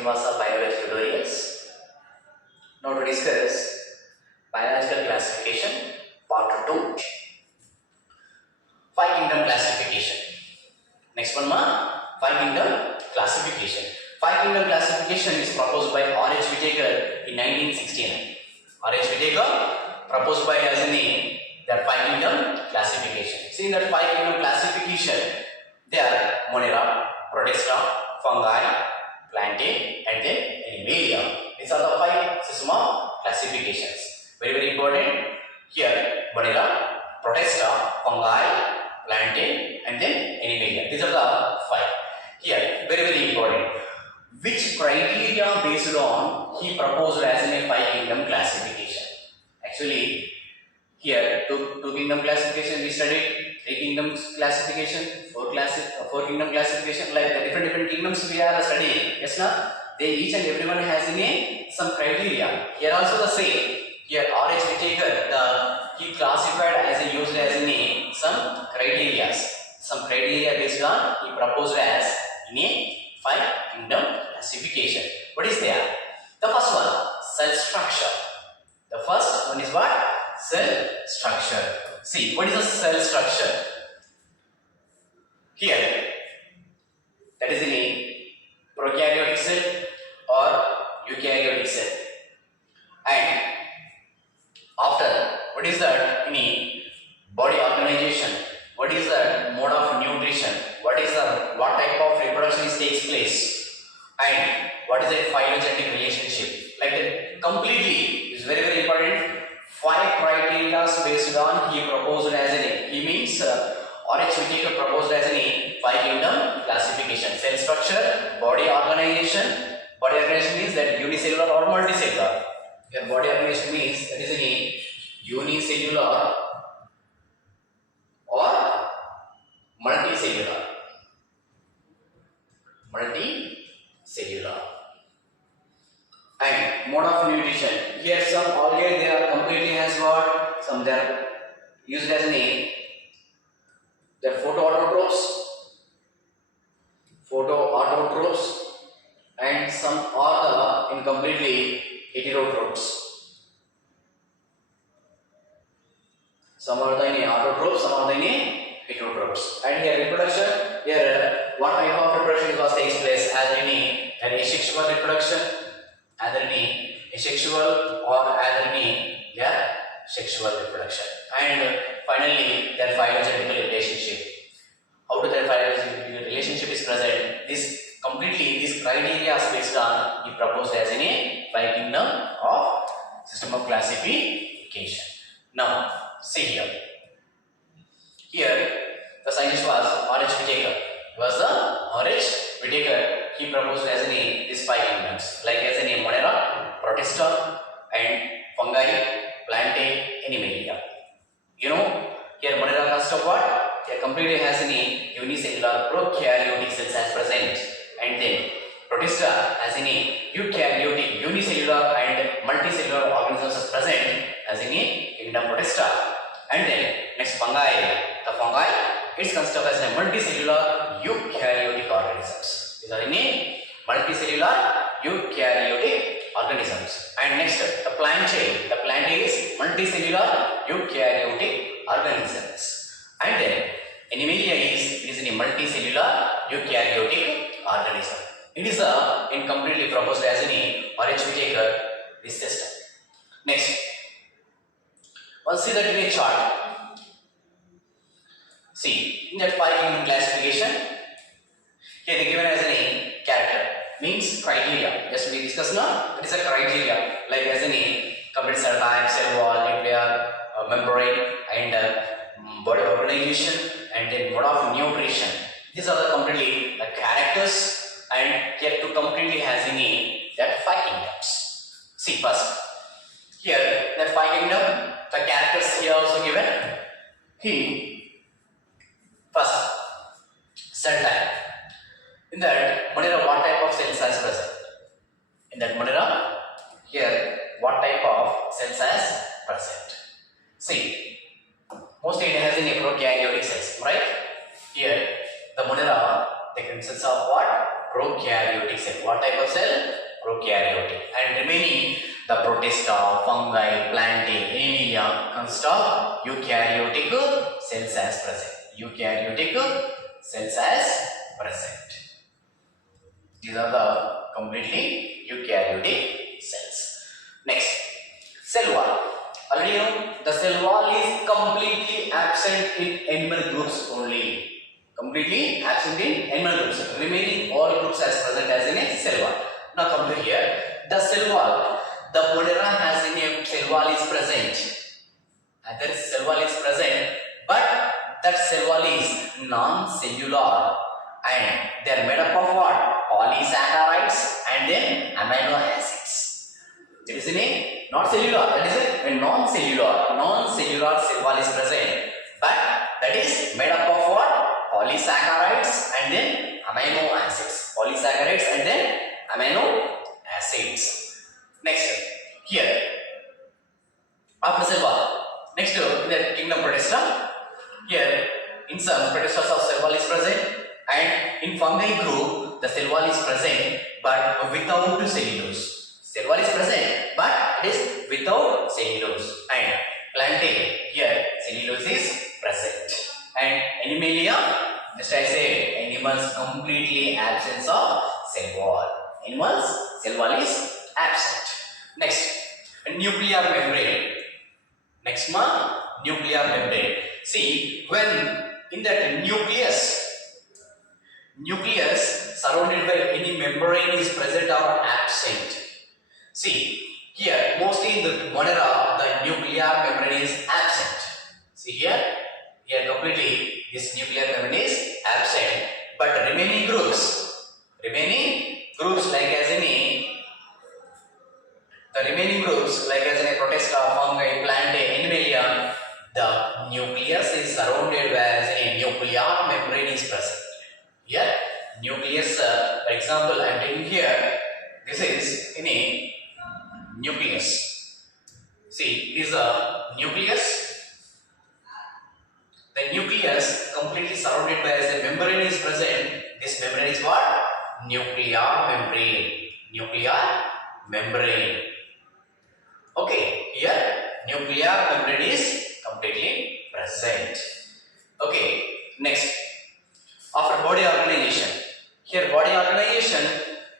Srinivasa Biology Tutorials. Now to discuss biological classification part 2. 5 kingdom classification. Next one 5 kingdom classification. 5 kingdom classification is proposed by R.H. Whittaker in 1969. R.H. Whittaker proposed by as a name that 5 kingdom classification. See, in that 5 kingdom classification, they are Monera, Protista, fungi, plantae, and then animalia. These are the 5 system of classifications. Very, very important. Here, Monera, Protista, fungi, plantae, and then animalia. These are the 5. Here, very, very important. Which criteria based on he proposed as in a 5 kingdom classification? Actually, here two kingdom classification we studied, 3 kingdoms classification, 4 kingdom classification, like the different kingdoms we are studying. Yes, na? They each and everyone has in a some criteria. Here also the same. Here R.H. Whittaker, he classified as a used as in a some criteria. Some criteria based on he proposed as in a 5 kingdom classification. What is there? The first one, cell structure. The first one is what? Cell structure. See, what is a cell structure? Here, that is in a prokaryotic cell or eukaryotic cell. And after, what is that? In a body organization, what is the mode of nutrition? What type of reproduction takes place? And what is a phylogenetic relationship? Like that completely is very, very important. 5 criteria based on he proposed as an he means R.H. Whittaker proposed as an 5 kingdom classification. Cell structure, body organization. Body organization means that unicellular or multicellular. Your body organization means that is a unicellular or multicellular. And mode of nutrition. Here some algae they are completely has what? Some they are used as a name. They are photoautotrophs, and some are incompletely heterotrophs. Some are the autotrophs, some are the heterotrophs. And here reproduction, here what type of reproduction takes place as any an asexual reproduction, either any asexual or either any sexual reproduction. And finally their phylogenetic relationship. How to their phylogenetic relationship is present? This criteria is based on he proposed as in a 5 kingdom of system of classification. Now see here. Here the scientist was R.H. Whittaker. He proposed as in a these 5 kingdoms, like as in a Monera, Protista, and fungi, plantae, animalia. You know, here Monera consists of what? Here completely has any unicellular prokaryotic cells as present, and then Protista has any eukaryotic unicellular and multicellular organisms as present as any kingdom Protista. And then next fungi, the fungi it's considered as a multicellular eukaryotic organisms. These are any multicellular eukaryotic organisms. And next the plantae is multicellular eukaryotic organisms. And then animalia is a multicellular eukaryotic organism. It is incompletely proposed as any R.H. Whittaker this system. Next, let's see that in a chart. See, in that 5 kingdom classification, here they given as a character, means criteria. Just we discussed now, it is a criteria, like as a complete cell type, cell wall, nuclear, membrane, and body organization, and then mode of nutrition. These are the completely the characters, and here to completely has that 5 kingdoms. See first, here that 5 kingdom, the characters here also given. First, cell type. In that Monera, what type of cells is present? In that Monera, here what type of cells is present? See, mostly it has in prokaryotic cells, right? Here the Monera, they consist of what? Prokaryotic prokaryotic cell. What type of cell? Prokaryotic. And remaining the protista, fungi, plantae, animalia consist of eukaryotic cells as present. Eukaryotic cells as present. These are the completely eukaryotic cells. Next, cell wall. Already you know the cell wall is completely absent in animal groups only. Completely absent in animal groups. Remaining all groups as present as in a cell wall. Now come to here. The cell wall. The Monera has in a cell wall is present. And there is cell wall is present, but that cell wall is non-cellular and they are made up of what? Polysaccharides and then amino acids. It is in a not cellular, that is a non-cellular cell wall is present, but that is made up of what? Polysaccharides and then amino acids. Polysaccharides and then amino acids. Next, here, after cell wall. Next, in the kingdom protista, here in some protistas of cell wall is present, and in fungi group the cell wall is present but without cellulose. Cell wall is present but it is without cellulose. And plantae, here cellulose is present. And animalia, just I said, animals completely absence of cell wall. Animals cell wall is absent. Next, nuclear membrane. Next one, nuclear membrane. See, when in that nucleus surrounded by any membrane is present or absent. See, here mostly in the Monera the nuclear membrane is absent. See here completely this nuclear membrane is absent, but remaining groups like as in a protista, fungi, plantae, animalia, the nucleus is surrounded as a nuclear membrane is present. Here, nucleus, for example, I am taking here, this is in a nucleus. See, this is a nucleus. The nucleus completely surrounded by as a membrane is present. This membrane is what? Nuclear membrane. Nuclear membrane. Okay, here nuclear membrane is completely present. Okay, next, after body organization. Here body organization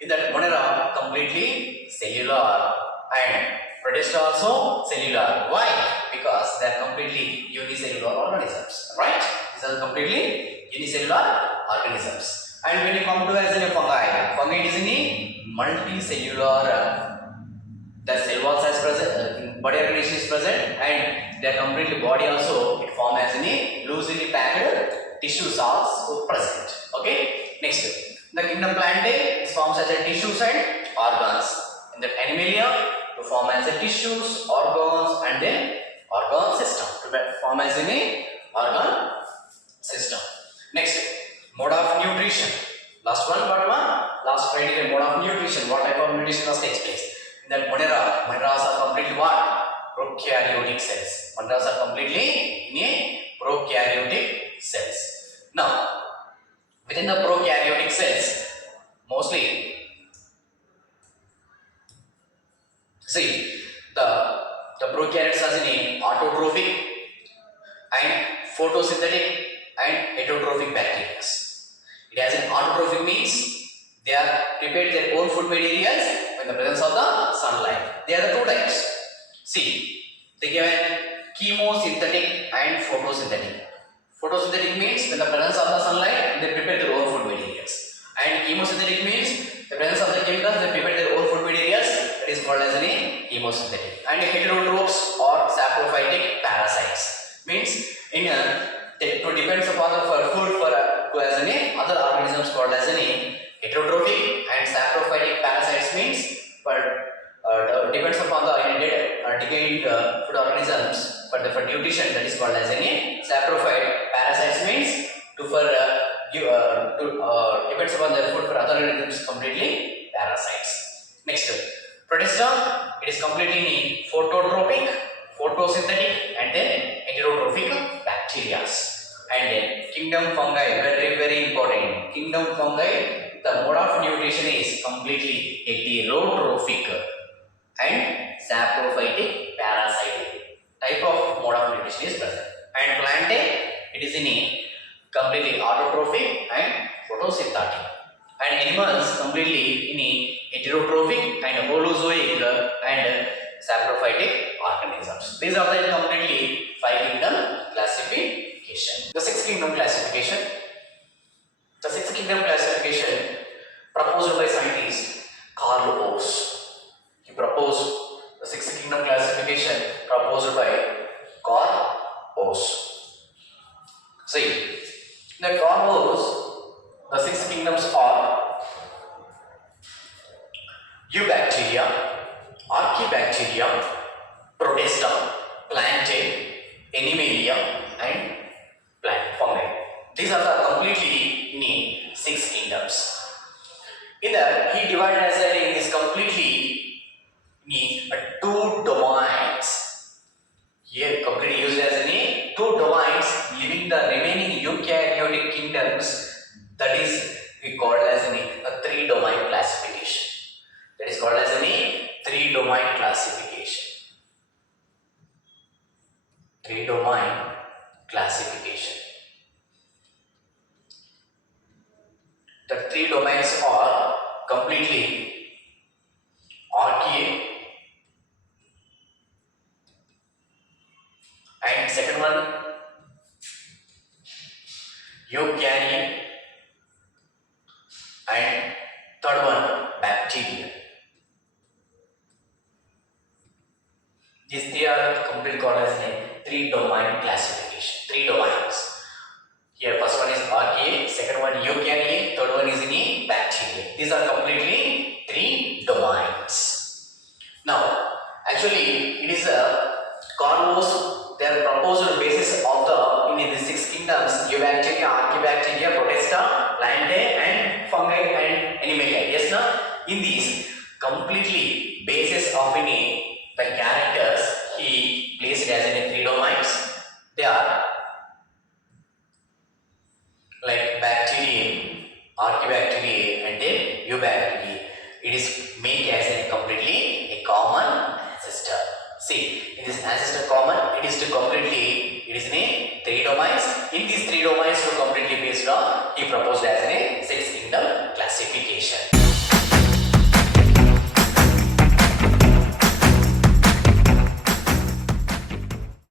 in that Monera completely cellular and protista also cellular. Why? Because they are completely unicellular organisms, right? These are completely unicellular organisms. And when you come to as in a fungi is in a multicellular. The cell walls is present, body organization is present, and their completely body also it form as in a loosely packed tissues also present. Okay. Next, the kingdom plantae it forms as a tissues and organs. In the animalia to form as a tissues, organs, and then organ system to form as in a organ system. Next, mode of nutrition. Last one, but last criteria, mode of nutrition. What type of nutrition must take place? In that Moneras are completely what? Prokaryotic cells. Moneras are completely in a prokaryotic cells. Now, within the prokaryotic cells, mostly, see, the prokaryotes are in autotrophic and photosynthetic and heterotrophic bacteria. It has an autotrophic means they are prepared their own food materials in the presence of the sunlight. They are the two types. See, they give an chemosynthetic and photosynthetic. Photosynthetic means when the presence of the sunlight they prepare their own food materials. And chemosynthetic means the presence of the chemicals they prepare their own food materials. That is called as a chemosynthetic. And heterotrophs or saprophytic parasites means in to depends upon the food for as an other organisms called as an heterotrophic and saprophytic parasites means depends upon the decayed food organisms for nutrition, that is called as a saprophyte. Parasites means depends upon the food for other organisms completely parasites. Next, protista, it is completely phototropic, photosynthetic and then heterotrophic bacteria. And then kingdom fungi, very important. Kingdom fungi, the mode of nutrition is completely heterotrophic and saprophytic parasitic type of mode of nutrition is present. And plantae, it is in a completely autotrophic and photosynthetic. And animals completely in a heterotrophic and holozoic and saprophytic organisms. These are the completely 5 kingdom classification. The 6th kingdom classification. The 6th kingdom classification proposed by scientist Carl Oss. He proposed the 6th kingdom classification proposed by Carl Oss. See, the Carl Oss, the 6 kingdoms are Eubacteria, Archaebacteria, Protista, Plantae, Animalia, and plant fungi. These are the completely in 6 kingdoms. In that, he divided as in this completely in 2 domains. Here, completely used as in 2 domains, leaving the remaining eukaryotic kingdoms. That is we called as in a 3 domain classification. That is called as a 3 domain classification. 3 domain classification. The 3 domains are completely archaea, and second one eukarya, and third one bacteria. These 3 are completely called as a 3 domain classification. 3 domains. Here first one is archaea, second one eukarya, third one is in bacteria. These are completely 3 domains. Now, actually it is a Carl Oss, their proposed basis of the in the 6 kingdoms, Eubacteria, Archaebacteria, Protista, Plantae, and fungi and Animalia. Yes, now in these completely basis of the characters he placed as in 3 domains. They are like bacteria, archaebacteria, and then eubacteria. It is main